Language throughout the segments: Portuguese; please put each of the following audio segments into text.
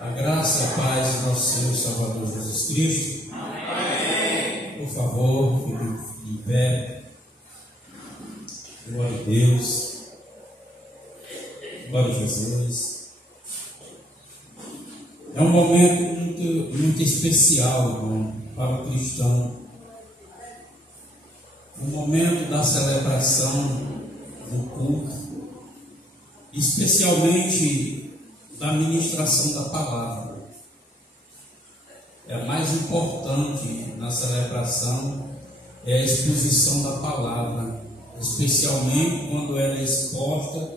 A graça e a paz do nosso Senhor e Salvador Jesus Cristo. Amém. Por favor, fique de pé. Glória a Deus. Glória a Jesus. É um momento muito especial, irmão, para o cristão. O momento da celebração do culto, especialmente da ministração da palavra. É mais importante na celebração é a exposição da palavra, especialmente quando ela é exposta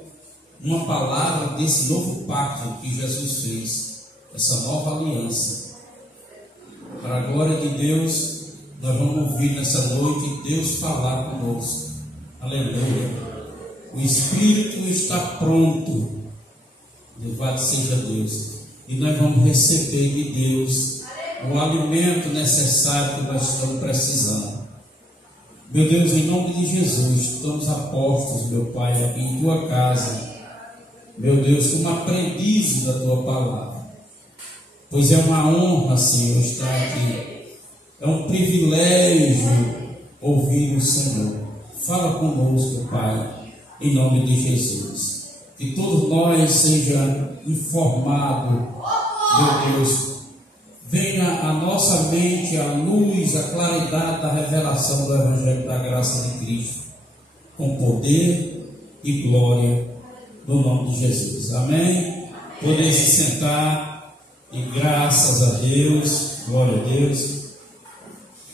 uma palavra desse novo pacto que Jesus fez, essa nova aliança. Para a glória de Deus, nós vamos ouvir nessa noite Deus falar conosco. Aleluia. O Espírito está pronto. Louvado seja Deus. E nós vamos receber de Deus o alimento necessário que nós estamos precisando. Meu Deus, em nome de Jesus, estamos apostos, meu Pai, aqui em tua casa. Meu Deus, como aprendiz da tua palavra. Pois é uma honra, Senhor, estar aqui. É um privilégio ouvir o Senhor. Fala conosco, Pai, em nome de Jesus. Que todos nós sejamos informados, meu Deus. Venha à nossa mente a luz, a claridade da revelação do Evangelho da Graça de Cristo, com poder e glória, no nome de Jesus. Amém? Poder se sentar e graças a Deus, glória a Deus,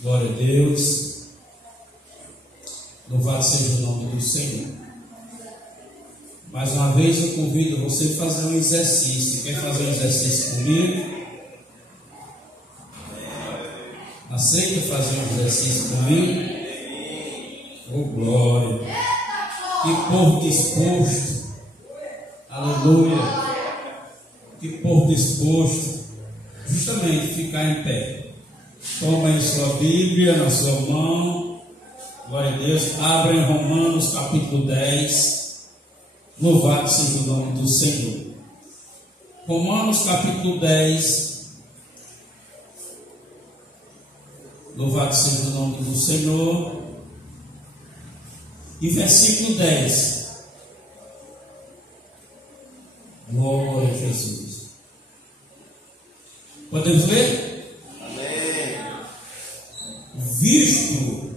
glória a Deus. Louvado seja o nome do Senhor. Mais uma vez eu convido você a fazer um exercício. Quer fazer um exercício comigo? Aceita fazer um exercício comigo? Oh, glória! Que povo disposto! Aleluia! Que povo disposto! Justamente ficar em pé. Toma em sua Bíblia, na sua mão. Glória a Deus. Abra em Romanos capítulo 10. Louvado seja o nome do Senhor. Romanos capítulo 10. Louvado seja o nome do Senhor. E versículo 10. Glória a Jesus. Podemos ler? Amém. Visto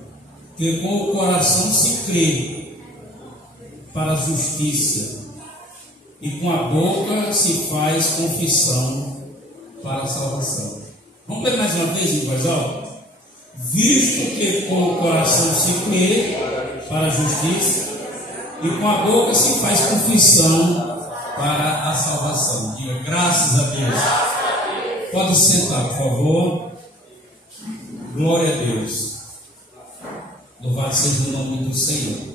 que com o coração se crê para a justiça, e com a boca se faz confissão para a salvação. Vamos ler mais uma vez em voz alta? Visto que com o coração se crê para a justiça, e com a boca se faz confissão para a salvação. Diga graças a Deus. Pode sentar, por favor. Glória a Deus. Louvado seja o nome do Senhor.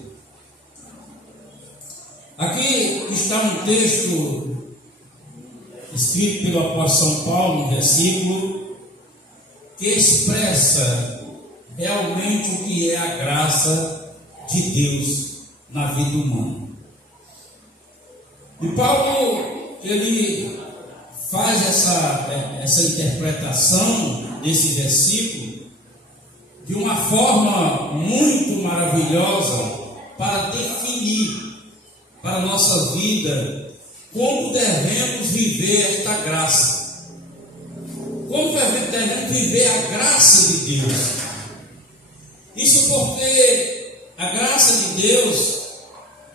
Aqui está um texto escrito pelo apóstolo São Paulo, um versículo que expressa realmente o que é a graça de Deus na vida humana. E Paulo, ele faz essa interpretação desse versículo de uma forma muito maravilhosa para definir para a nossa vida como devemos viver esta graça. Como devemos viver a graça de Deus. Isso porque a graça de Deus,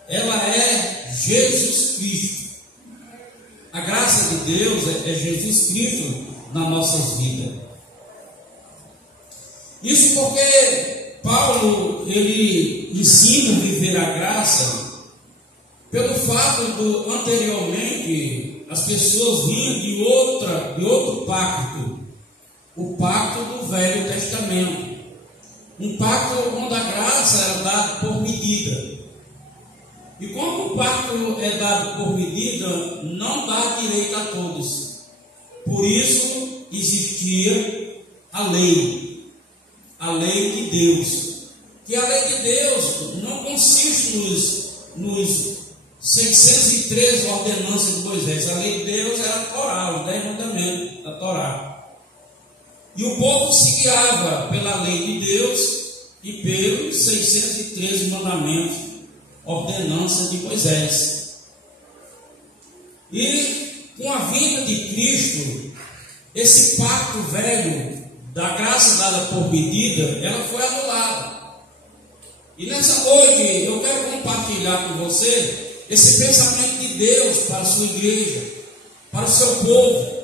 ela é Jesus Cristo. A graça de Deus é Jesus Cristo nas nossas vidas. Isso porque Paulo, ele ensina a viver a graça pelo fato de anteriormente as pessoas vinham de outro pacto, o pacto do Velho Testamento, um pacto onde a graça era dada por medida. E como o pacto é dado por medida, não dá direito a todos. Por isso existia a lei de Deus. Que a lei de Deus não consiste nos 613 ordenanças de Moisés. A lei de Deus era oral, 10 mandamentos. Torá. E o povo se guiava pela lei de Deus e pelos 613 mandamentos, ordenanças de Moisés. E com a vinda de Cristo, esse pacto velho da graça dada por medida, ela foi anulada. E nessa noite eu quero compartilhar com você esse pensamento de Deus para a sua igreja, para o seu povo,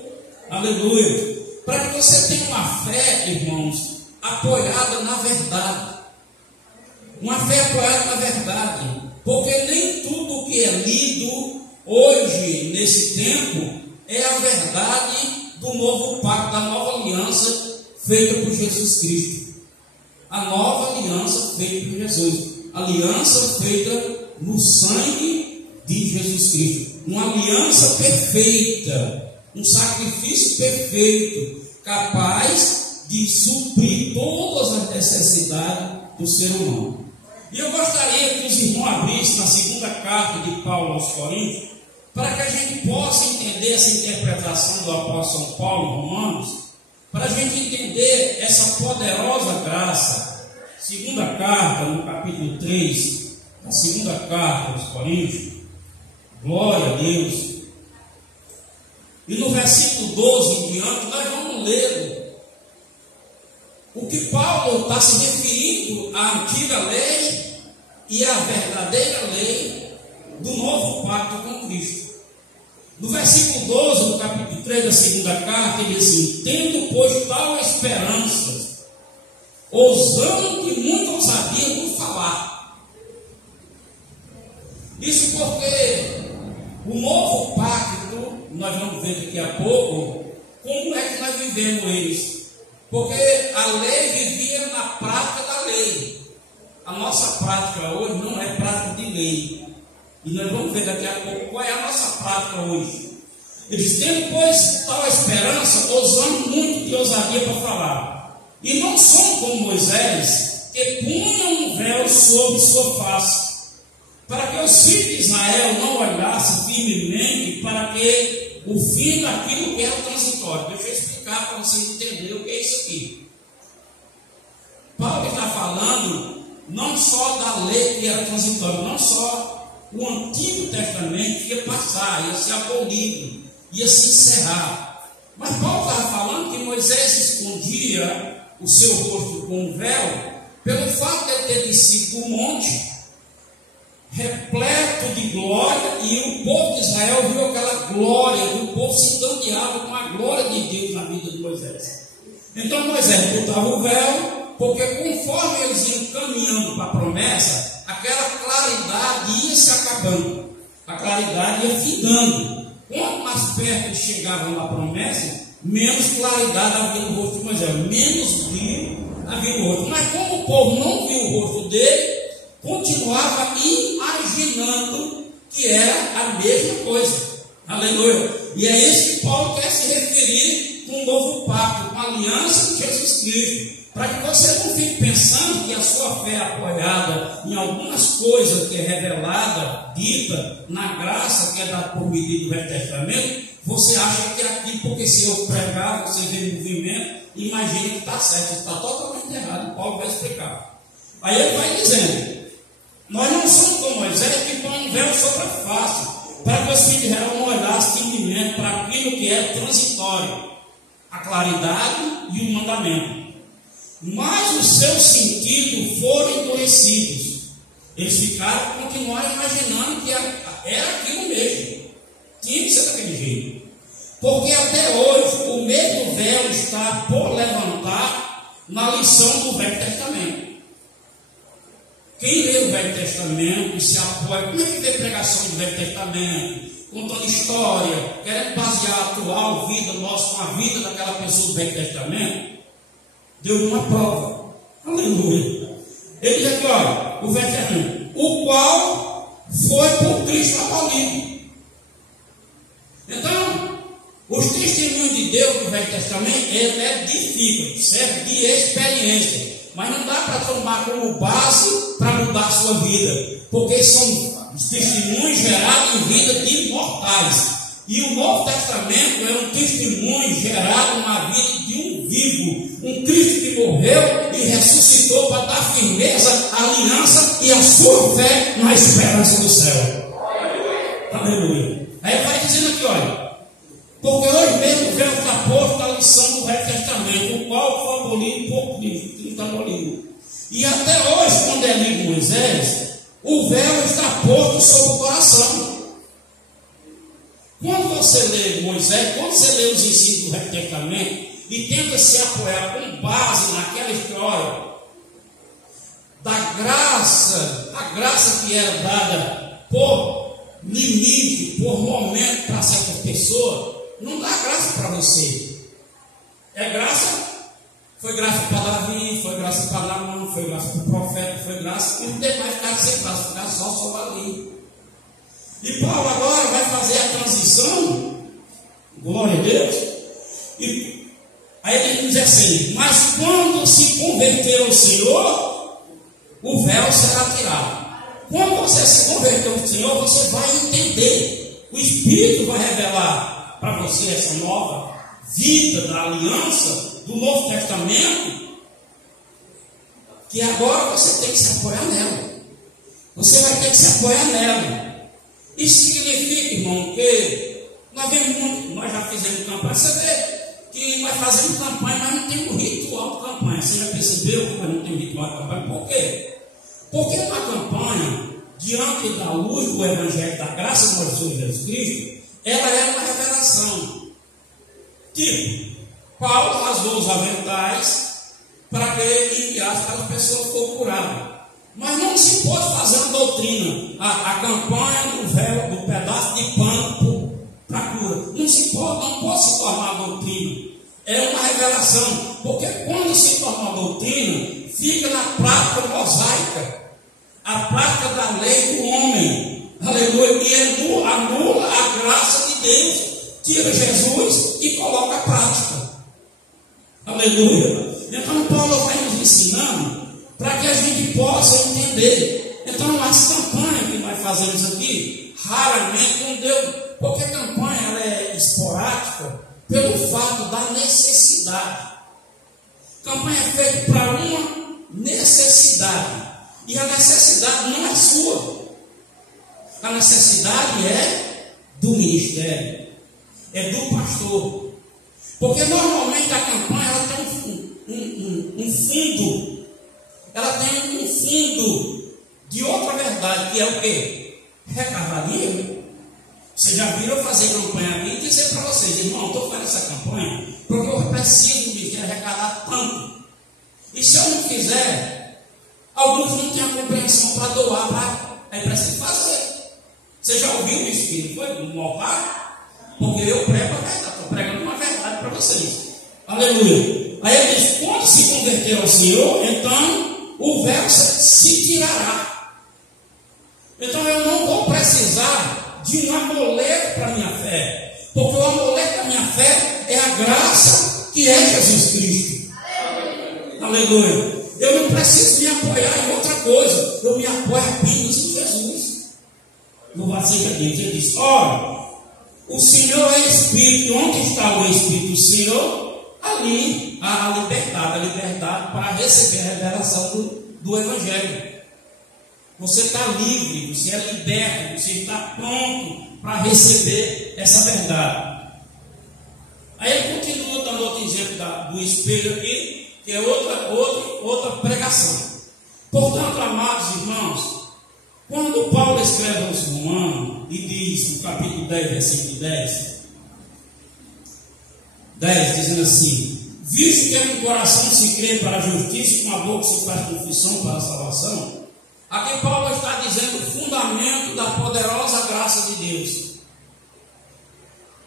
aleluia, para que você tenha uma fé, irmãos, apoiada na verdade, uma fé apoiada na verdade, porque nem tudo que é lido hoje, nesse tempo, é a verdade do novo pacto, da nova aliança feita por Jesus Cristo. A nova aliança feita por Jesus, aliança feita no sangue de Jesus Cristo, uma aliança perfeita, um sacrifício perfeito, capaz de suprir todas as necessidades do ser humano. E eu gostaria que os irmãos abrissem na segunda carta de Paulo aos Coríntios, para que a gente possa entender essa interpretação do apóstolo São Paulo em Romanos, para a gente entender essa poderosa graça. Segunda carta, no capítulo 3, a segunda carta aos Coríntios, glória a Deus. E no versículo 12 em diante, nós vamos ler o que Paulo está se referindo à antiga lei e à verdadeira lei do novo pacto com Cristo. No versículo 12, do capítulo 3 da segunda carta, ele diz assim: tendo, pois, tal esperança, ousando de muita ousadia no falar. Isso porque o novo pacto, nós vamos ver daqui a pouco, como é que nós vivemos isso? Porque a lei vivia na prática da lei. A nossa prática hoje não é prática de lei. E nós vamos ver daqui a pouco qual é a nossa prática hoje. Eles têm, pois, tal esperança, ousando muito de ousadia para falar. E não são como Moisés, que punham um véu sobre sua face, para que os filhos de Israel não olhassem firmemente para que o fim daquilo que era transitório. Deixa eu explicar para vocês entenderem o que é isso aqui. Paulo está falando não só da lei que era transitória, não só o Antigo Testamento ia passar, ia ser abolido, ia se encerrar. Mas Paulo estava falando que Moisés escondia o seu rosto com um véu, pelo fato de ele ter descido do monte, repleto de glória, e o povo de Israel viu aquela glória, o povo se encandeava com a glória de Deus na vida de Moisés. Então Moisés botava o véu, porque conforme eles iam caminhando para a promessa, aquela claridade ia se acabando, a claridade ia findando. Quanto mais perto eles chegavam na promessa, menos claridade havia no rosto de Moisés, menos brilho havia no rosto. Mas como o povo não viu o rosto dele, continuava imaginando que era a mesma coisa. Aleluia. E é isso que Paulo quer se referir com o novo pacto, com a aliança de Jesus Cristo. Para que você não fique pensando que a sua fé é apoiada em algumas coisas que é revelada, dita na graça que é dada por medida do Velho Testamento, você acha que aqui, porque se eu pregar, você vê movimento, imagina que está certo, isso está totalmente errado. Paulo vai explicar. Aí ele vai dizendo: nós não somos como Moisés, que põe um véu sobre a face, para que os filhos de Israel não olhassem firmemente para aquilo que é transitório, a claridade e o mandamento. Mas os seus sentidos foram endurecidos. Eles continuaram imaginando que era aquilo mesmo. Tinha que ser daquele jeito. Porque até hoje o mesmo véu está por levantar na lição do Velho Testamento. Quem lê o Velho Testamento e se apoia, como é que vê pregação do Velho Testamento, contando história, querendo basear a atual vida nossa com a vida daquela pessoa do Velho Testamento, deu uma prova. Aleluia. Ele diz aqui, olha, o Velho Testamento, o qual foi por Cristo abolido. Então, os testemunhos de Deus do Velho Testamento, ele edifica, serve de experiência. Mas não dá para tomar como base para mudar a sua vida, porque são os testemunhos gerados em vida de imortais. E o Novo Testamento é um testemunho gerado morreu e ressuscitou para dar firmeza à aliança e à sua fé na esperança do céu. Aleluia. Aí vai dizendo aqui, olha, porque hoje mesmo o véu está posto na lição do Velho Testamento, o qual foi abolido pouco de está abolido. E até hoje, quando é lido Moisés, o véu está posto sobre o coração. Quando você lê Moisés, quando você lê os ensinos do Velho Testamento e tenta se apoiar com base naquela história da graça, a graça que era dada por limite, por momento para certas pessoas, não dá graça para você. É graça, foi graça para Davi, foi graça para Naamã, foi graça para o profeta, foi graça, e não tem mais cara sem graça, ficar só ali. E Paulo agora vai fazer a transição, glória a Deus, e aí ele diz assim: mas quando se converter ao Senhor, o véu será tirado. Quando você se converter ao Senhor, você vai entender, o Espírito vai revelar para você essa nova vida da aliança do Novo Testamento, que agora você tem que se apoiar nela. Você vai ter que se apoiar nela. Isso significa, irmão, que nós já fizemos campanha. Você vê que nós fazemos campanha, mas não tem um ritual de campanha. Você já percebeu que não tem um ritual de campanha? Por quê? Porque uma campanha, diante da luz do Evangelho da graça do nosso Senhor Jesus Cristo, ela é uma revelação. Tipo, Paulo rasgou os aventais para que enviasse para as pessoas que foram curadas. Mas não se pode fazer uma doutrina, a campanha do véu, do pedaço de pano para a cura. Não pode se tornar doutrina. É uma revelação. Porque quando se torna doutrina, fica na prática mosaica, a prática da lei do homem. Aleluia. E anula a graça de Deus. Tira Jesus e coloca a prática. Aleluia. Então Paulo vai nos ensinando para que a gente possa entender. Então as campanhas que nós fazemos aqui, raramente não deu, porque a campanha ela é esporádica pelo fato da necessidade. Campanha é feita para uma necessidade, e a necessidade não é sua, a necessidade é do ministério, é do pastor. Porque normalmente a campanha ela tem um fundo, ela tem um fundo de outra verdade, que é o quê? Recargaria. Vocês já viram eu fazer campanha aqui e dizer para vocês: irmão, estou fazendo essa campanha porque eu preciso me arrecadar tanto. E se eu não fizer, alguns não têm a compreensão para doar, é preciso fazer. Você já ouviu isso que não foi? Um altar? Porque eu prego a verdade, estou pregando uma verdade para vocês. Aleluia. Aí ele diz: quando se converter ao Senhor, então o véu se tirará. Então eu não vou precisar de um amuleto para a minha fé, porque o amuleto da minha fé é a graça que é Jesus Cristo. Aleluia. Eu não preciso me apoiar em outra coisa, eu me apoio apenas em Jesus. No versículo 15 ele diz: olha, o Senhor é Espírito, onde está o Espírito do Senhor? Ali há a liberdade para receber a revelação do Evangelho. Você está livre, você é liberto, você está pronto para receber essa verdade. Aí ele continua dando outro exemplo do espelho aqui, que é outra pregação. Portanto, amados irmãos, quando Paulo escreve aos Romanos e diz no capítulo 10, versículo 10, dizendo assim: visto que no coração se crê para a justiça e com a boca se faz confissão para a salvação, aqui Paulo está dizendo o fundamento da poderosa graça de Deus.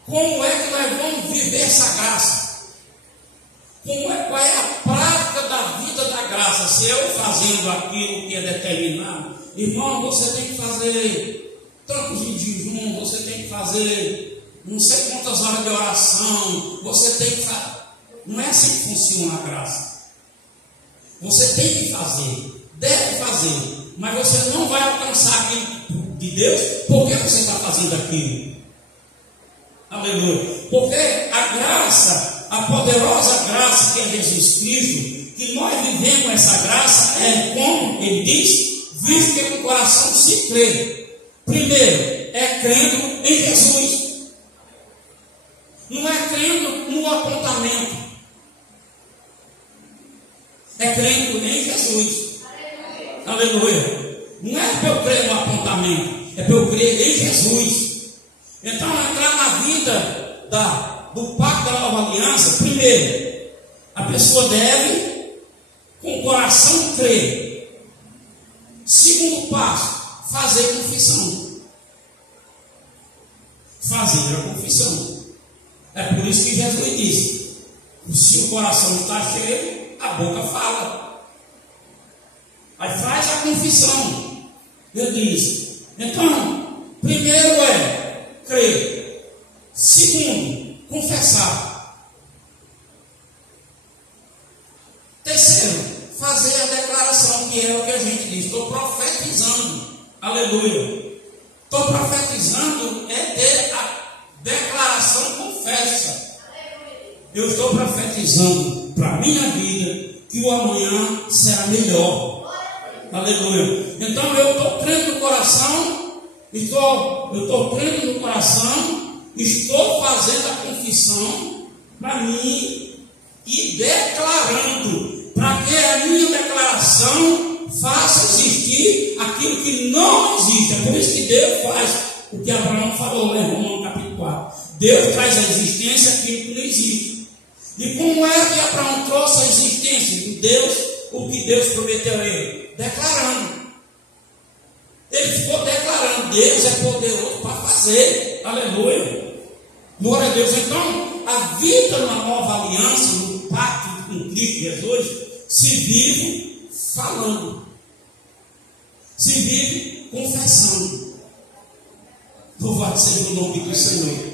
Como é que nós vamos viver essa graça? Qual é a prática da vida da graça? Se eu fazendo aquilo que é determinado, irmão, você tem que fazer tantos de jejum, você tem que fazer não sei quantas horas de oração, você tem que fazer. Não é assim que funciona a graça. Você tem que fazer, deve fazer, mas você não vai alcançar aquilo de Deus porque você está fazendo aquilo. Aleluia. Porque a graça a poderosa graça que é Jesus Cristo, que nós vivemos essa graça, é como ele diz, visto que o coração se crê. Primeiro, é crendo em Jesus. Não é crendo no apontamento. É crendo em Jesus. Aleluia. Não é para eu crer no apontamento, é para eu crer em Jesus. Então, entrar na vida do pacto da nova aliança, primeiro, a pessoa deve, com o coração, crer. Segundo passo, fazer confissão. Fazer a confissão. É por isso que Jesus disse: se o coração está cheio, a boca fala. Aí faz a confissão. Ele diz: então, primeiro é crer. Segundo, confessar. Terceiro, fazer a declaração, que é o que a gente diz: estou profetizando. Aleluia. Estou profetizando é ter a declaração confessa. Eu estou profetizando para a minha vida que o amanhã será melhor. Aleluia. Então eu estou crendo no coração, eu estou crendo no coração, estou fazendo a confissão para mim e declarando, para que a minha declaração faça existir aquilo que não existe. É por isso que Deus faz o que Abraão falou em Romanos capítulo 4. Deus traz à existência aquilo que não existe. E como é que Abraão trouxe a existência de Deus, o que Deus prometeu a ele? Declarando. Ele ficou declarando: Deus é poderoso para fazer. Aleluia. Glória a Deus. Então, a vida na nova aliança, no pacto com Cristo Jesus, se vive falando, se vive confessando. Louvado seja o nome do Senhor.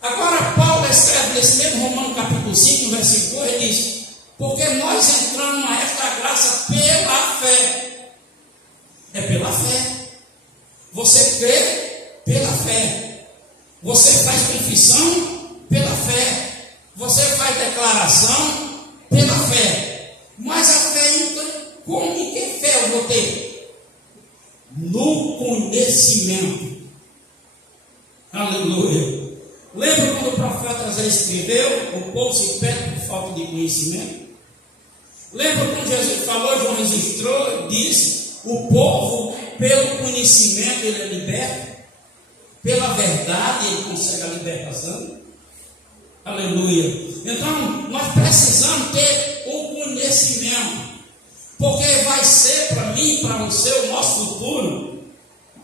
Agora Paulo escreve nesse mesmo Romanos capítulo 5, no versículo 2, ele diz: porque nós entramos a esta graça pela fé. É pela fé. Você crê pela fé. Você faz confissão pela fé. Você faz declaração pela fé. Mas a fé, como em que fé eu vou ter? No conhecimento. Aleluia. Lembra quando o profeta Zé escreveu: o povo se perde por falta de conhecimento? Lembra quando Jesus falou, João registrou, disse: o povo, pelo conhecimento, ele é liberto, pela verdade, ele consegue a libertação. Aleluia. Então, nós precisamos ter o conhecimento, porque vai ser para mim, para você, o nosso futuro,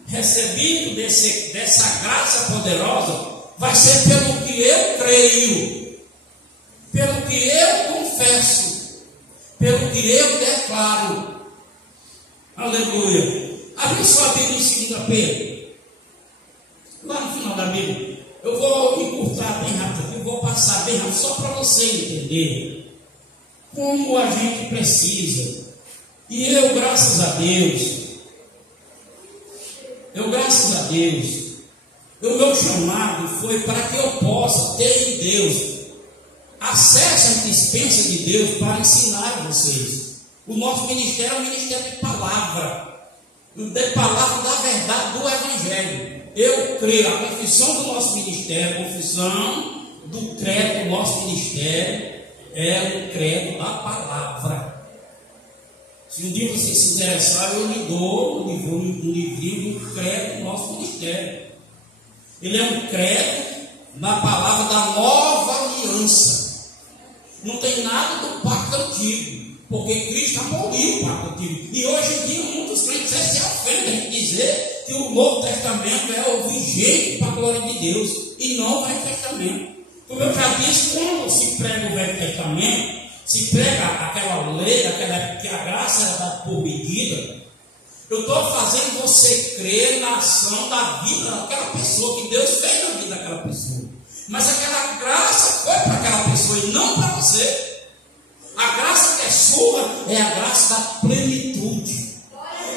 recebido dessa graça poderosa, vai ser pelo que eu creio, pelo que eu confesso, pelo que eu declaro. Aleluia. Abre sua Bíblia em 2 Pedro. Lá no final da Bíblia. Eu vou encurtar bem rápido, eu vou passar bem rápido, só para você entender como a gente precisa. E eu, graças a Deus, o meu chamado foi para que eu possa ter em Deus acesso à dispensa de Deus para ensinar a vocês. O nosso ministério é um ministério de palavra da verdade do Evangelho. Eu creio, a confissão do nosso ministério, a confissão do credo do nosso ministério é o credo da palavra. Se um dia você se interessar, eu lhe dou um livrinho do credo do nosso ministério. Ele é um credo na palavra da nova aliança. Não tem nada do pacto antigo, porque Cristo aboliu o pacto antigo. E hoje em dia muitos crentes se ofendem em dizer que o Novo Testamento é o vigente para a glória de Deus e não o Velho Testamento. Como eu já disse, quando se prega o Velho Testamento, se prega aquela lei, que a graça é dada por medida. Eu estou fazendo você crer na ação da vida daquela pessoa, que Deus fez na vida daquela pessoa. Mas aquela graça foi para aquela pessoa e não para você. A graça que é sua é a graça da plenitude.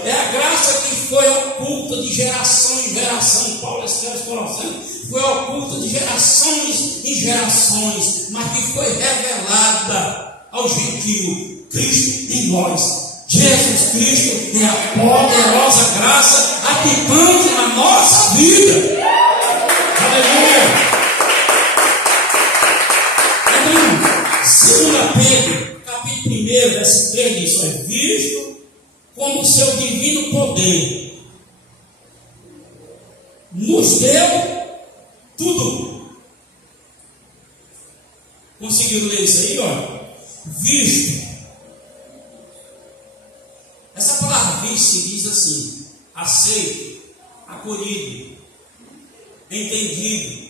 É a graça que foi oculta de geração em geração. Paulo escreve aos Colossenses: foi oculta de gerações em gerações. gerações, mas que foi revelada ao gentio, Cristo em nós. Jesus Cristo é a poderosa graça habitando na nossa vida. Aleluia. Aleluia. 2 Pedro, capítulo 1, versículo 3 diz: é visto como o seu divino poder nos deu tudo. Conseguiram ler isso aí? Olha, visto. Essa palavra visto diz assim: aceito, acolhido, entendido.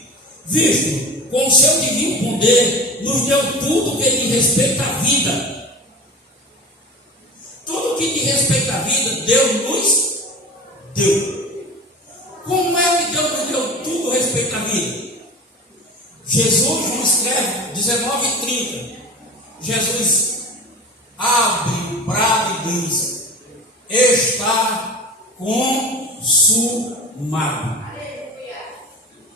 Visto com o seu divino poder nos deu tudo que diz respeito à vida. Tudo que diz respeito à vida, Deus nos deu. Como é que Deus nos deu tudo a respeito da vida? Jesus nos escreve 19:30. Jesus abre o brado e diz: está consumado.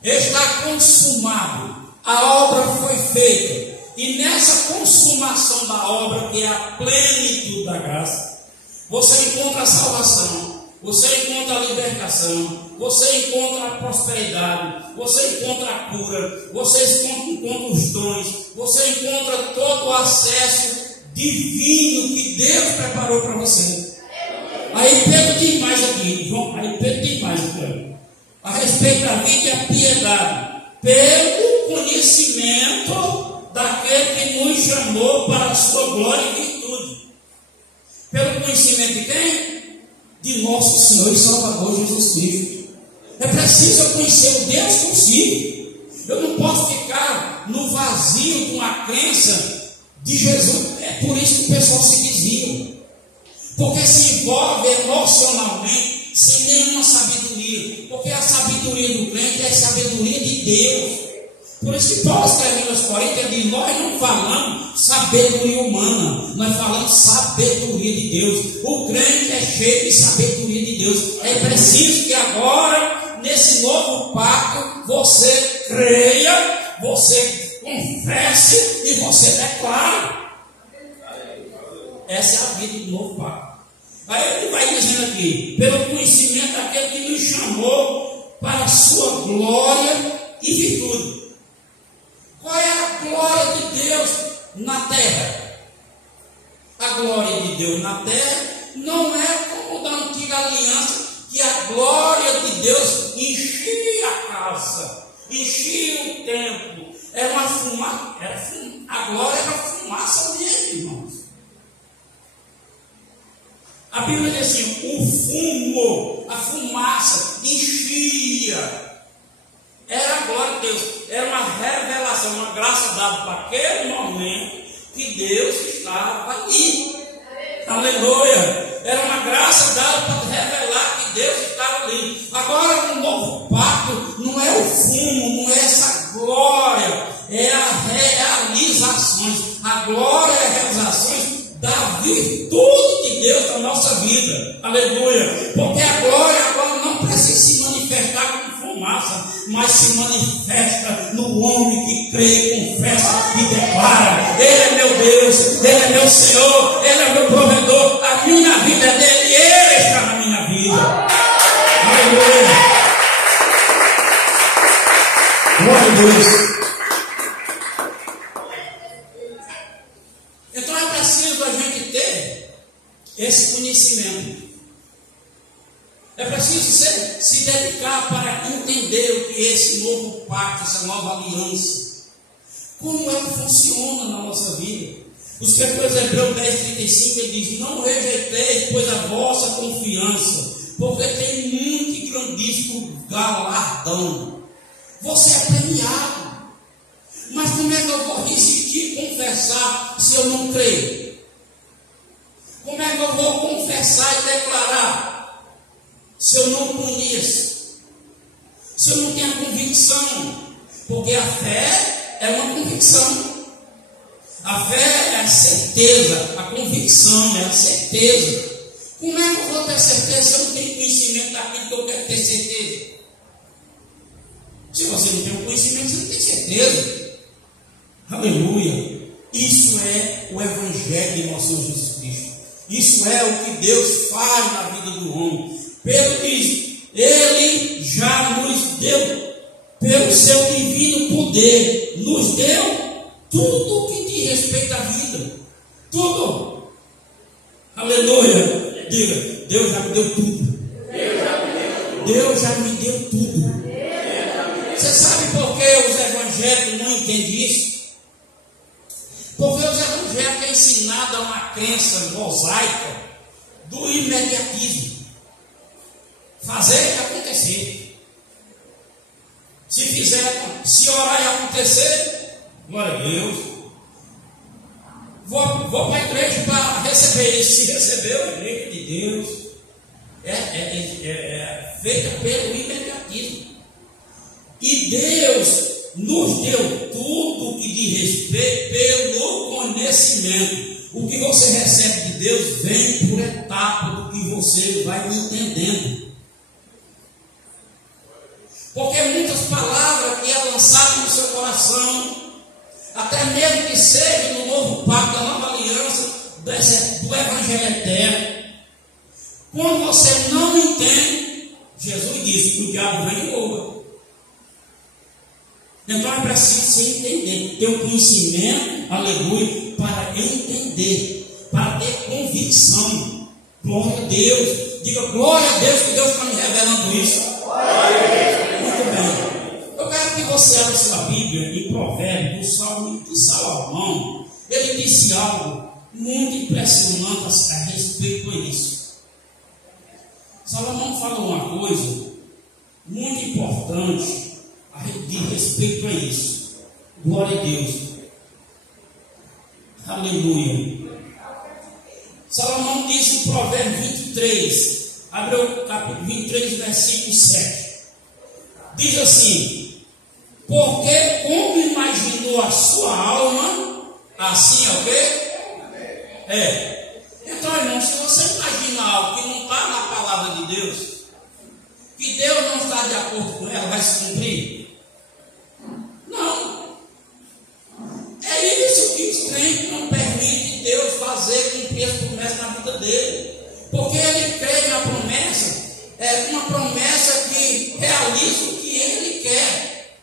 Está consumado. A obra foi feita. E nessa consumação da obra, que é a plenitude da graça, você encontra a salvação, você encontra a libertação, você encontra a prosperidade, você encontra a cura, você encontra os dons, você encontra todo o acesso divino que Deus preparou para você. Aí Pedro diz mais aqui, a respeito da vida e a piedade, pelo conhecimento daquele que nos chamou para a sua glória e virtude. Pelo conhecimento de quem? De nosso Senhor e Salvador Jesus Cristo. É preciso eu conhecer o Deus possível. Eu não posso ficar no vazio de uma crença de Jesus. É por isso que o pessoal se desvia, porque se envolve emocionalmente sem nenhuma sabedoria, porque a sabedoria do crente é a sabedoria de Deus. Por isso que Paulo escrevendo aos Coríntios diz: nós não falamos sabedoria humana, nós falamos sabedoria de Deus. O crente é cheio de sabedoria de Deus. É preciso que agora, nesse novo pacto, você creia, você confesse e você declare. Essa é a vida do novo pacto. Aí ele vai dizendo aqui: pelo conhecimento daquele que nos chamou para a sua glória e virtude. Qual é a glória de Deus na terra? A glória de Deus na terra não é como da antiga aliança, que a glória de Deus enchia a casa, enchia o templo. Era uma fumaça, a glória era fumaça dele, irmãos. A Bíblia diz assim: o fumo, a fumaça enchia. Era a glória de Deus, era uma revelação, uma graça dada para aquele momento que Deus estava ali. Aleluia! Era uma graça dada para revelar que Deus estava ali. Agora, no novo pacto, não é o fumo, não é essa glória, é as realizações. A glória é as realizações da virtude de Deus na nossa vida. Aleluia! Porque a glória agora não precisa se manifestar como fumaça, mas se manifesta no homem que crê, confessa e declara: Ele é meu Deus, Ele é meu Senhor, Ele é meu provedor, a minha vida é dele, Ele está na minha vida. Aleluia! Glória a Deus. Então é preciso a gente ter esse conhecimento. É preciso se dedicar para entender o que é esse novo pacto, essa nova aliança. Como ela funciona na nossa vida. O escritor de Hebreus 10:35 ele diz: não rejeiteis, pois, a vossa confiança, porque tem muito e grandíssimo galardão. Você é premiado. Mas como é que eu vou resistir e confessar se eu não creio? Como é que eu vou confessar e declarar se eu não conheço? Se eu não tenho a convicção? Porque a fé é uma convicção. A fé é a certeza, a convicção é a certeza. Como é que eu vou ter certeza se eu não tenho conhecimento daquilo que eu quero ter certeza? Se você não tem o conhecimento, você não tem certeza. Aleluia. Isso é o Evangelho de nosso Senhor Jesus Cristo. Isso é o que Deus faz na vida do homem. Pedro diz: Ele já nos deu, pelo seu divino poder, nos deu tudo o que diz respeito à vida. Tudo. Aleluia. Diga: Deus já me deu tudo. Deus já me deu tudo. Você sabe por que os evangélicos não entendem isso? Porque os evangélicos têm ensinado a uma crença mosaica do imediatismo. Fazer e acontecer. Se orar e acontecer, glória a Deus. Vou para a igreja para receber isso. Se recebeu, a igreja de Deus é feita pelo imediatismo. E Deus nos deu tudo que diz respeito pelo conhecimento. O que você recebe de Deus vem por etapa do que você vai entendendo. Porque muitas palavras que é lançado no seu coração, até mesmo que seja no novo pacto, da nova aliança, do Evangelho eterno, quando você não entende, Jesus disse que o diabo vem e rouba. Então é preciso você entender, ter o conhecimento, aleluia, para entender, para ter convicção. Glória a Deus. Diga glória a Deus, que Deus está me revelando isso. Muito bem. Eu quero que você abra sua Bíblia em Provérbios, do Salmo de Salomão. Ele disse algo muito impressionante a respeito disso. Salomão falou uma coisa muito importante de respeito a isso. Glória a Deus. Aleluia. Salomão disse em Provérbios 23, abre o capítulo 23, versículo 7. Diz assim: porque como imaginou a sua alma, assim é o quê? Então, irmão, se você imagina algo que não está na palavra de Deus, que Deus não está de acordo com ela, vai se cumprir? Não. É isso que os crentes não permitem Deus fazer cumprir as promessas na vida dele. Porque ele crê na promessa, uma promessa que realiza o que ele quer.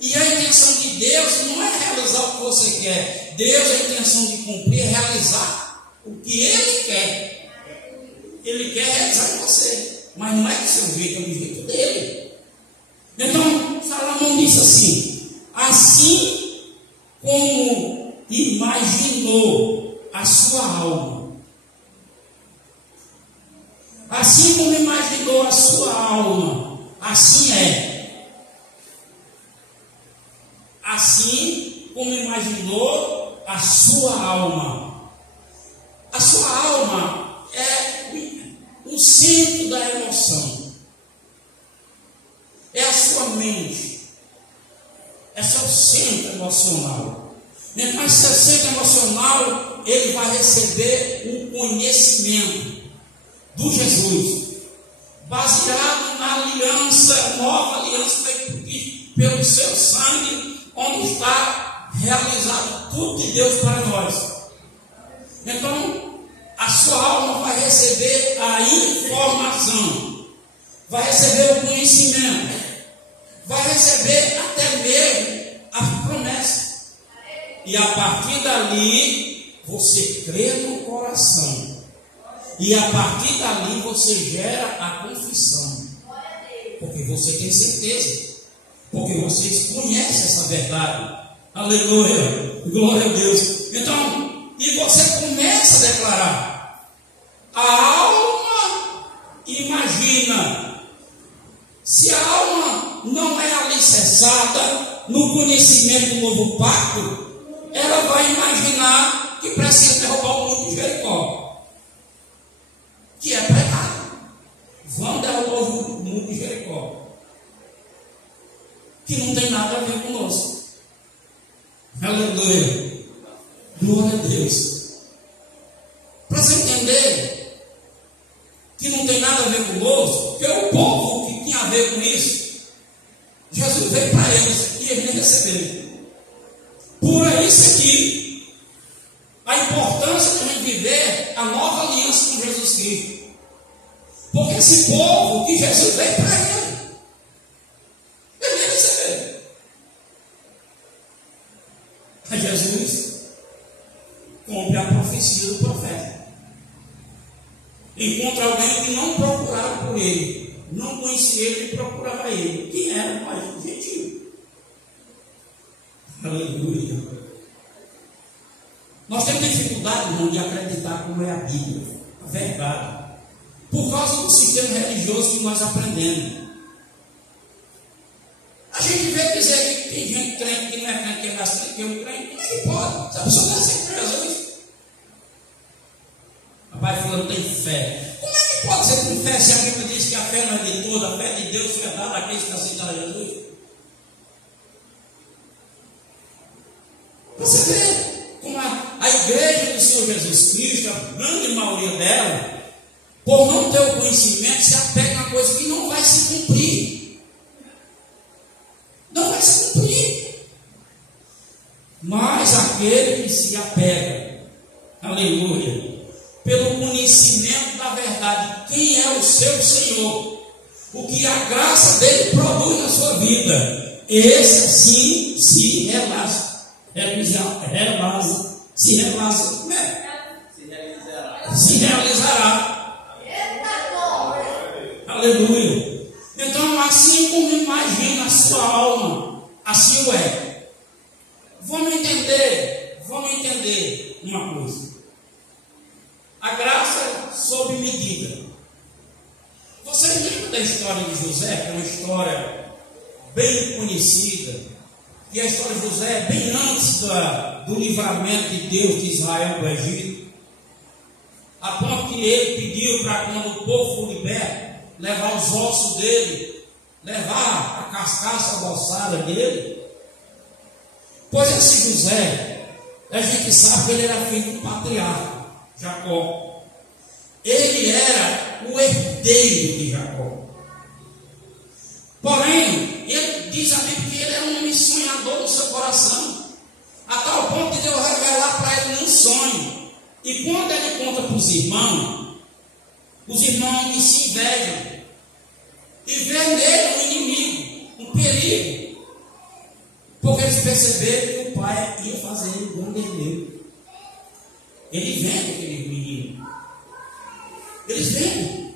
E a intenção de Deus não é realizar o que você quer. Deus, a intenção de cumprir é realizar o que ele quer. Ele quer realizar em você, mas não é do seu jeito, é do jeito dele. Então, Salomão disse assim: assim como imaginou a sua alma, assim como imaginou a sua alma, assim é. Assim como imaginou a sua alma. A sua alma é o centro da emoção. É a sua mente. É seu centro emocional. Então, esse seu centro emocional, ele vai receber um conhecimento do Jesus, baseado na aliança, nova aliança feita pelo seu sangue, onde está realizado tudo de Deus para nós. Então, a sua alma vai receber a informação, vai receber o conhecimento, vai receber até mesmo as promessas. E a partir dali, você crê no coração. E a partir dali, você gera a confissão. Porque você tem certeza. Porque vocês conhecem essa verdade. Aleluia. Glória a Deus. Então, e você começa a declarar: a alma imagina. Se a alma não é alicerçada no conhecimento do novo pacto, ela vai imaginar que precisa derrubar o muro de Jericó, que é pecado. Vão derrubar o muro de Jericó, que não tem nada a ver conosco. Aleluia. Glória a Deus. Para você entender que não tem nada a ver conosco, porque o povo que tinha a ver com isso, Jesus veio para eles e eles nem receberam. isso aqui, a importância de a gente viver a nova aliança com Jesus Cristo. Porque esse povo que Jesus veio para ele veio receber. A Jesus cumpre a profecia do profeta. Encontra alguém que não procurava por ele, não conhecia ele e procurava ele. Quem era? Mas um gentil. Aleluia. Nós temos dificuldade, irmão, de acreditar como é a Bíblia, a verdade, por causa do sistema religioso que nós aprendemos. A gente vê dizer que tem gente crente que não é crente, que é mais crente que eu crente. Como é que pode? Se a pessoa não aceita Jesus, rapaz, falando tem fé. Como é que pode ser com fé se a Bíblia diz que a fé não é de toda, a fé de Deus foi dada àqueles que aceitaram Jesus? Você vê como a igreja do Senhor Jesus Cristo, a grande maioria dela, por não ter o conhecimento, se apega a coisa que não vai se cumprir. Não vai se cumprir. Mas aquele que se apega, aleluia, pelo conhecimento da verdade, quem é o seu Senhor, o que a graça dele produz na sua vida, esse assim se realiza. Se realizará. Aleluia. Então, assim como imagina a sua alma, assim o é. Vamos entender uma coisa. A graça sob medida. Vocês lembram da história de José, que é uma história bem conhecida, e a história de José é bem antes do livramento de Deus de Israel do Egito, a ponto que ele pediu para, quando o povo for liberto, levar os ossos dele, levar a carcaça adoçada dele. Pois esse José, a gente sabe que ele era filho do patriarca Jacó. Ele era o herdeiro de Jacó. Porém, ele diz a Bíblia que ele era um homem sonhador no seu coração, a tal ponto de Deus revelar para ele um sonho. E quando ele conta para os irmãos que se invejam e vê nele um inimigo, um perigo, porque eles perceberam que o pai ia fazer ele um grande herdeiro. Ele vende aquele menino. Eles vendem.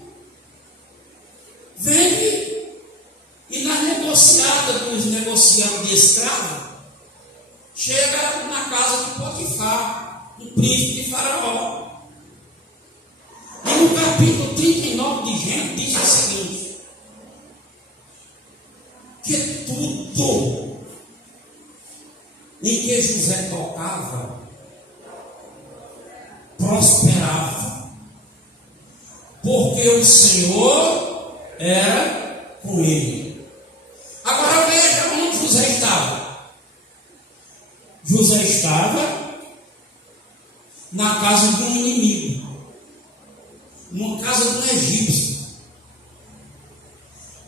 E na negociada dos negociantes de escravo, chega na casa de Potifar, um príncipe de Faraó. E no capítulo 39 de Gênesis diz o seguinte: que tudo em que José tocava prosperava, porque o Senhor era com ele. Agora veja onde José estava. José estava na casa de um inimigo, numa casa de um egípcio,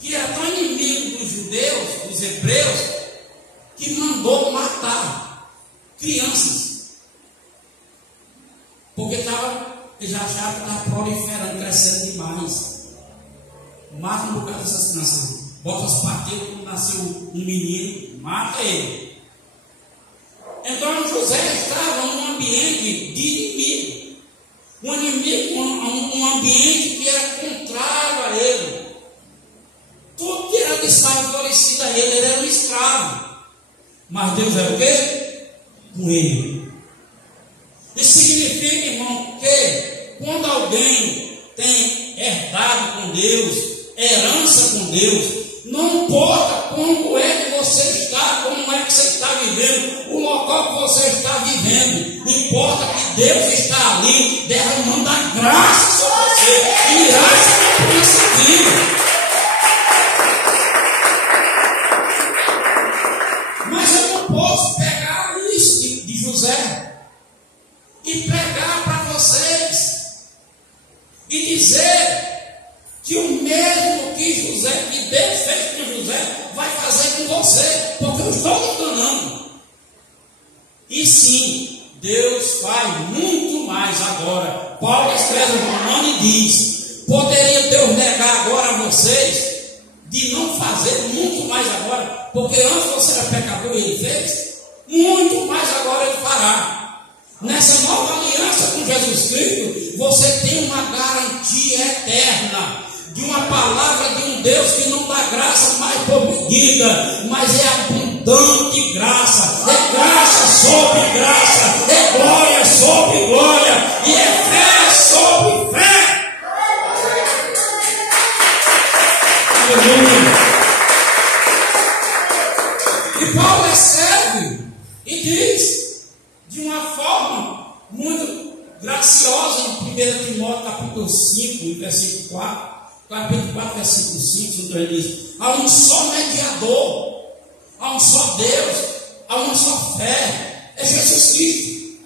que era tão inimigo dos judeus, dos hebreus, que mandou matar crianças, porque ele já achava que estava proliferando, crescendo demais. Mata um bocado dessas crianças, bota as parteiras, quando nasceu um menino, mata ele. Então José estava num ambiente de inimigo, um ambiente que era contrário a ele. Tudo que era de favorecido a ele era um escravo. Mas Deus era o quê? Com ele. Isso significa, irmão, que quando alguém tem herdado com Deus, herança com Deus, não importa como é que você está, como é que você está vivendo, o local que você está vivendo, não importa que Deus está ali derramando a graça sobre você, e graça na nossa vida. Mas eu não posso pegar isso de José e pregar para vocês e dizer que o mesmo que José, que Deus fez com José, vai fazer com você, porque eu estou me enganando. E sim, Deus faz muito mais agora. Paulo escreve no Romano e diz: poderia Deus negar agora a vocês de não fazer muito mais agora? Porque antes você era pecador e ele fez, muito mais agora ele fará. Nessa nova aliança com Jesus Cristo, você tem uma garantia eterna de uma palavra de um Deus que não dá graça mais por medida, mas é abundante graça, é graça sobre graça, é glória sobre glória, e é fé sobre fé. Aleluia. E Paulo escreve e diz de uma forma muito graciosa em 1 Timóteo capítulo 5, versículo 4. Capítulo 4, versículo 5, então ele diz: há um só mediador, há um só Deus, há uma só fé, é Jesus Cristo.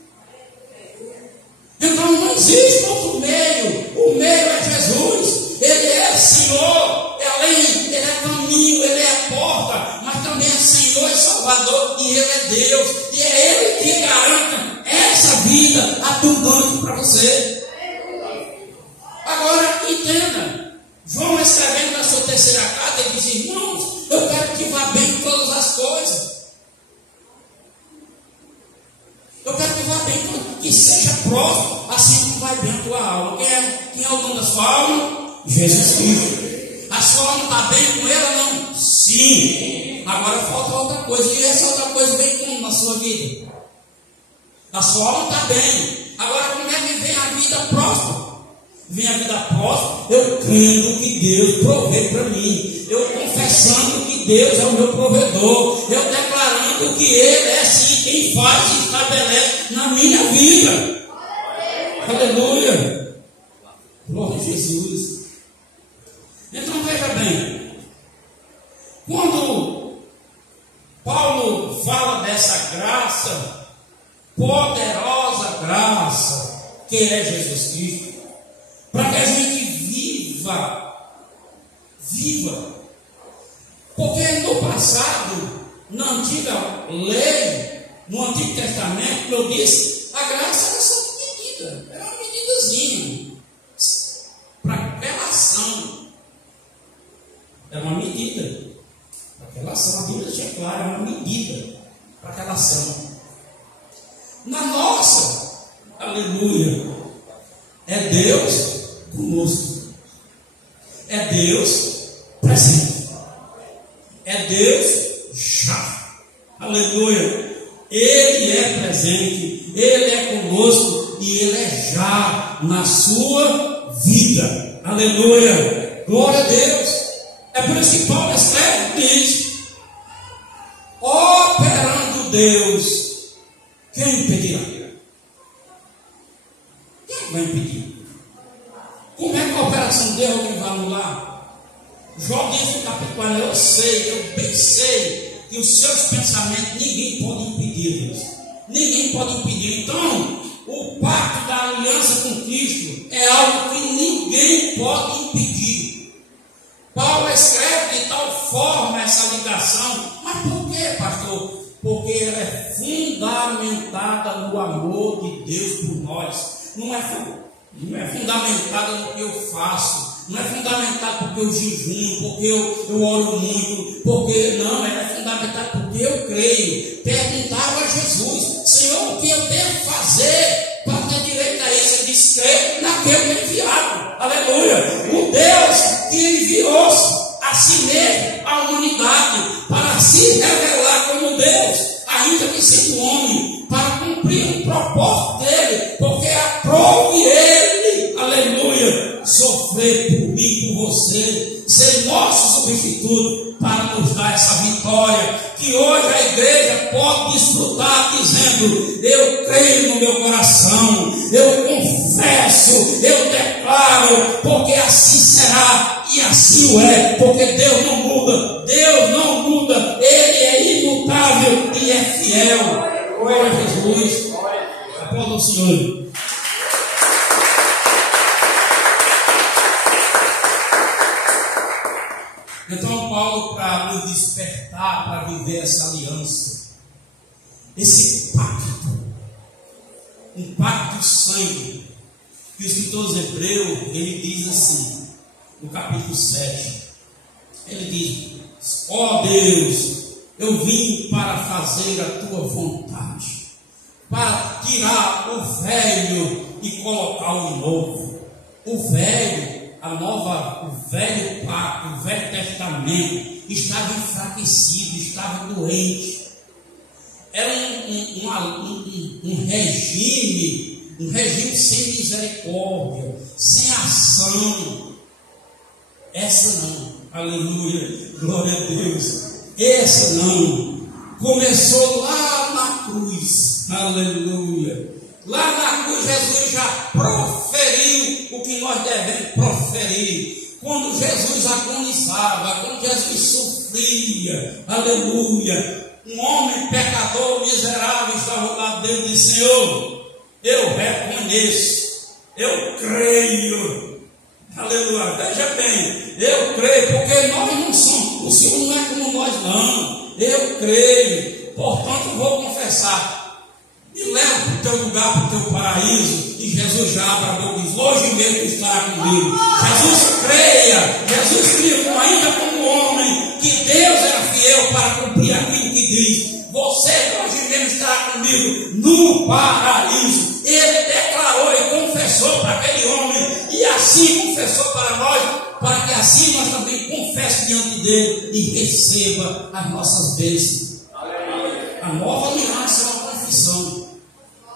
Então não existe outro meio, o meio é Jesus, Ele é Senhor, ele é caminho, Ele é porta, mas também é Senhor e Salvador, e Ele é Deus, e é Ele que garante essa vida abundante para você. Agora entenda, João escrevendo na sua terceira carta, ele diz: irmãos, eu quero que vá bem em todas as coisas. Eu quero que vá bem, que seja próximo, assim como vai bem a tua alma. Quem é o dono da sua alma? Jesus Cristo. A sua alma está bem com Ele ou não? Sim. Agora falta outra coisa, e essa outra coisa vem como na sua vida? A sua alma está bem. Agora como é que vem a vida próxima? Vem a vida próxima, eu crendo que Deus provê para mim, eu confessando que Deus é o meu provedor, eu declarando que Ele é sim quem faz e estabelece na minha vida. Aleluia. Glória a Jesus. Então veja bem, quando Paulo fala dessa graça, poderosa graça, que é Jesus Cristo, para que a gente viva, porque no passado, na antiga lei, no Antigo Testamento, como eu disse, a graça era só medida, era uma medidazinha, para aquela ação, era uma medida, para aquela ação, a Bíblia tinha claro, era uma medida, para aquela ação. Na nossa, aleluia, é Deus conosco, é Deus presente, é Deus já, aleluia. Ele é presente, Ele é conosco e Ele é já na sua vida, aleluia, glória a Deus. É por isso que Paulo escreve e diz: operando Deus, quem impedirá? Quem vai impedir? Como é que a operação de Deus alguém vai anular? Jó diz no capítulo 40: eu bem sei que os seus pensamentos ninguém pode impedir, Deus. Ninguém pode impedir. Então, o pacto da aliança com Cristo é algo que ninguém pode impedir. Paulo escreve de tal forma essa ligação. Mas por quê, pastor? Porque ela é fundamentada no amor de Deus por nós. Não é fundamentada no que eu faço, não é fundamentada porque eu jejuo, porque eu oro muito, porque não, ela é fundamentada porque eu creio. Perguntava a Jesus: Senhor, o que eu devo fazer para ter direito a isso? Ele disse: creio naquele enviado, aleluia. O Deus que enviou a si mesmo, a humanidade, para se revelar como Deus, ainda que sendo homem, para cumprir o propósito dele, porque aprove ele, aleluia, sofrer por mim, por você, ser nosso substituto, para nos dar essa vitória, que hoje a igreja pode desfrutar dizendo: eu creio no meu coração, eu confesso, eu declaro, porque assim será, e assim o é, porque Deus não muda, Ele é imutável e é fiel. Glória a Jesus. Aplauda o Senhor. Então Paulo, para nos despertar, para viver essa aliança, esse pacto, um pacto de sangue. E o escritor aos Hebreus, ele diz assim, no capítulo 7, ele diz: ó Deus, eu vim para fazer a tua vontade, para tirar o velho e colocar o novo. O velho, o velho pacto, o velho testamento estava enfraquecido, estava doente. Era um regime sem misericórdia, sem ação. Essa não, aleluia, glória a Deus. Essa não, começou lá na cruz, aleluia. Lá na cruz Jesus já proferiu o que nós devemos proferir. Quando Jesus agonizava, quando Jesus sofria, aleluia, um homem pecador, miserável, estava lá dentro e disse: Senhor, eu reconheço, eu creio, aleluia, veja bem, eu creio, porque nós não somos, o Senhor não é como nós não, eu creio, portanto vou confessar. Me leva para o teu lugar, para o teu paraíso. E Jesus já abre a boca e diz: hoje mesmo estará comigo. Jesus creia, Jesus cria ainda como homem, que Deus era fiel para cumprir aquilo que diz. Você hoje mesmo estará comigo no paraíso. Ele declarou e confessou para aquele homem, e assim confessou para nós, para que assim nós também confessemos diante dele e receba as nossas bênçãos. A nova aliança é uma confissão.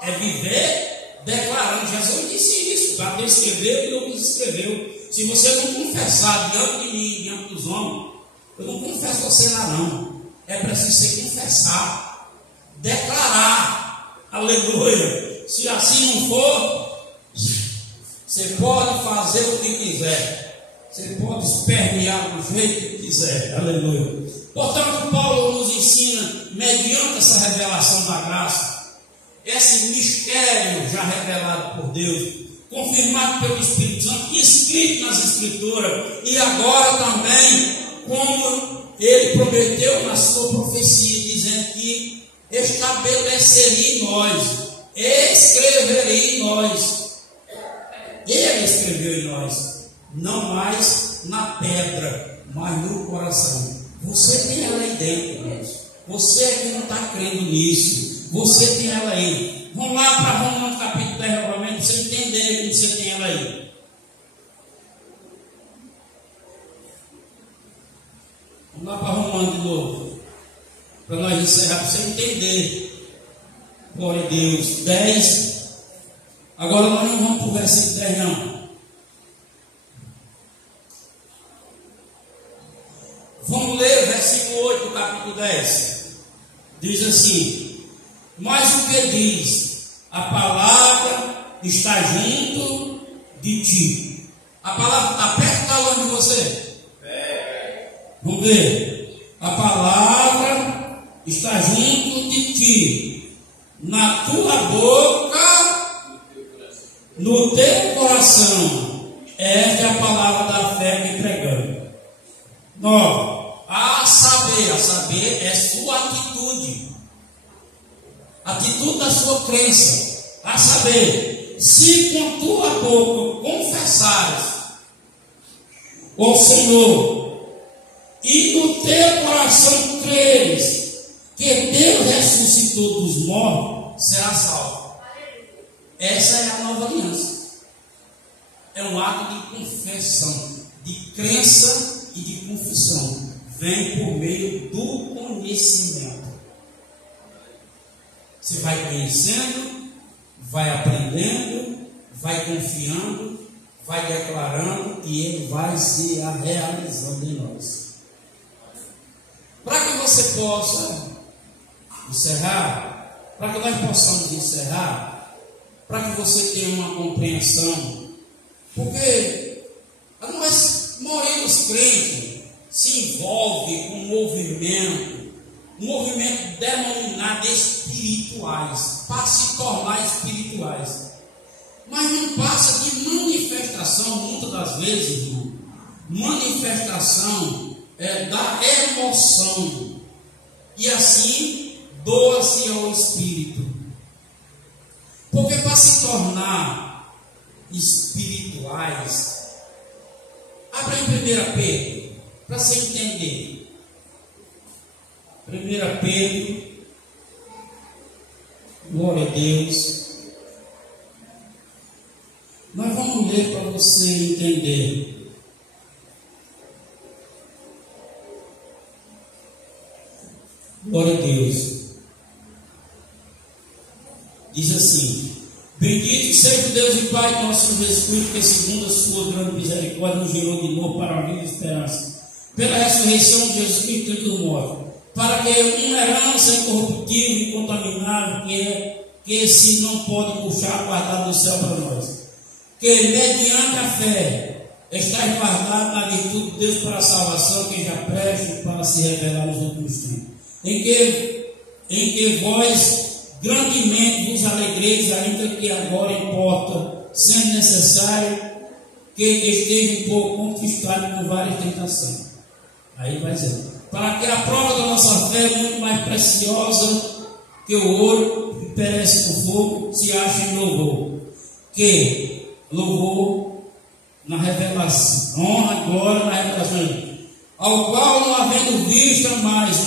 É viver declarando. Jesus disse isso. Bateu, escreveu e não escreveu. Se você não confessar diante de mim, diante dos homens, eu não confesso você lá não. É preciso você confessar, declarar. Aleluia. Se assim não for, você pode fazer o que quiser. Você pode espernear do jeito que quiser. Aleluia. Portanto, Paulo nos ensina, mediante essa revelação da graça, esse mistério já revelado por Deus, confirmado pelo Espírito Santo, escrito nas Escrituras, e agora também, como ele prometeu na sua profecia, dizendo que estabeleceria em nós, escreveria em nós. Ele escreveu em nós, não mais na pedra, mas no coração. Você tem ela aí dentro, irmãos. Você que não está crendo nisso, você tem ela aí. Vamos lá para Romanos capítulo 10 novamente, para você entender que você tem ela aí. Vamos lá para Romanos de novo, para nós encerrar, para você entender. Glória a Deus. 10. Agora nós não vamos para o versículo 10 não. Vamos ler o versículo 8 do capítulo 10. Diz assim: mas o que diz? A palavra está junto de ti. A palavra está perto, está longe de você? Vamos ver. A palavra está junto de ti, na tua boca, no teu coração. Esta é a palavra da fé que pregamos. 9. A saber é sua atitude. Atitude da sua crença. A saber, se com tua boca confessares o Senhor e no teu coração creres que Deus ressuscitou dos mortos, será salvo. Essa é a nova aliança. É um ato de confissão, de crença e de confissão. Vem por meio do conhecimento. Você vai conhecendo, vai aprendendo, vai confiando, vai declarando e ele vai se realizando em nós. Para que você possa encerrar, para que nós possamos encerrar, para que você tenha uma compreensão, porque nós morremos crentes, se envolve com um movimento denominado espirituais, para se tornar espirituais, mas não passa de manifestação, muitas das vezes, irmão, manifestação da emoção, e assim doa-se ao Espírito, porque para se tornar espirituais, abra em 1 Pedro, para você entender. 1 Pedro, glória a Deus. Nós vamos ler para você entender. Glória a Deus. Diz assim: bendito seja o Deus e Pai de nosso Senhor Jesus Cristo, que segundo a sua grande misericórdia nos gerou de novo para a vida e esperança, pela ressurreição de Jesus Cristo dos mortos, para que uma herança incorruptível e incontaminável, que se não pode puxar, guardada do céu para nós, que mediante a fé está guardado na virtude de Deus para a salvação, que já preste para se revelar nos últimos tempos, em que vós grandemente vos alegreis, ainda que agora importa, sendo necessário que esteja um pouco conquistado com várias tentações. Aí vai dizer: para que a prova da nossa fé, muito mais preciosa que o ouro que perece com fogo, se ache em louvor, que louvor na revelação, honra, glória na revelação, ao qual não havendo vista mais,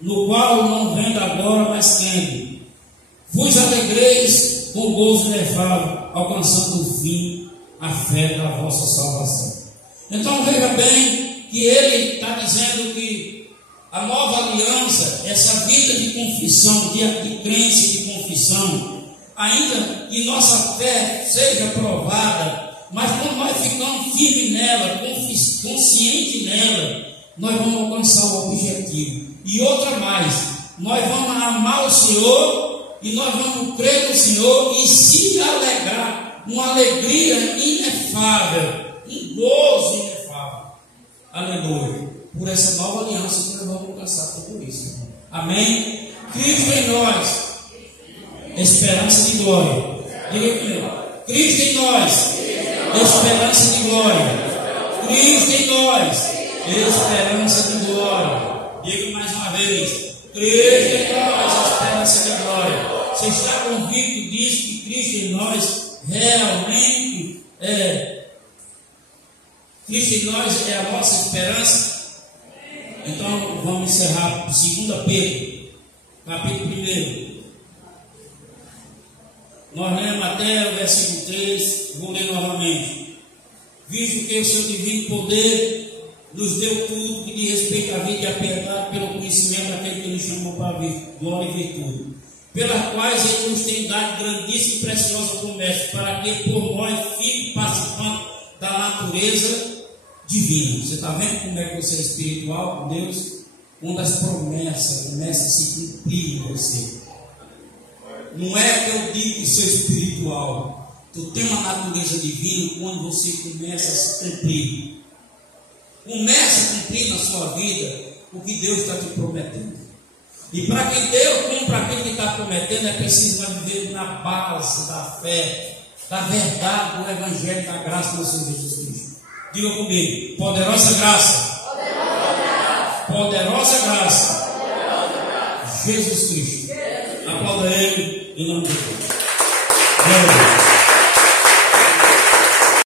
no qual não vendo agora, mas crendo, vos alegreis com gozo inefável, alcançando o fim, a fé da vossa salvação. Então veja bem que ele está dizendo que a nova aliança, essa vida de confissão, de crença e de confissão, ainda que nossa fé seja provada, mas quando nós ficamos firmes nela, conscientes nela, nós vamos alcançar o objetivo. E outra mais, nós vamos amar o Senhor e nós vamos crer no Senhor e se alegrar, uma alegria inefável, um gozo inefável. Aleluia. Por essa nova aliança que nós vamos alcançar tudo isso. Amém? Cristo em nós, esperança de glória. Diga comigo: Cristo em nós, esperança de glória. Cristo em nós, esperança de glória. Diga mais uma vez: Cristo em nós, esperança de glória. Você está convicto disso, que Cristo em nós realmente Cristo em nós é a nossa esperança? Então vamos encerrar 2 Pedro, capítulo 1. Nós lemos até o versículo 3, vou ler novamente. Visto que o seu divino poder nos deu tudo que diz respeito à vida e à piedade, pelo conhecimento daquele que nos chamou para a glória e virtude, pelas quais ele nos tem dado grandíssima e preciosa promessa, para que por nós fique participando da natureza divina. Você está vendo como é que você é espiritual com Deus? Quando as promessas começam a se cumprir em você. Não é que eu digo que sou espiritual. Tu tem uma natureza divina quando você começa a se cumprir. Começa a cumprir na sua vida o que Deus está te prometendo. E para que Deus cumpra aquilo que está prometendo, é preciso viver na base da fé, da verdade, do Evangelho, da graça do Senhor Jesus Cristo. Diga comigo: poderosa graça. Poderosa graça. Jesus Cristo. Aplauda Ele em nome de Deus.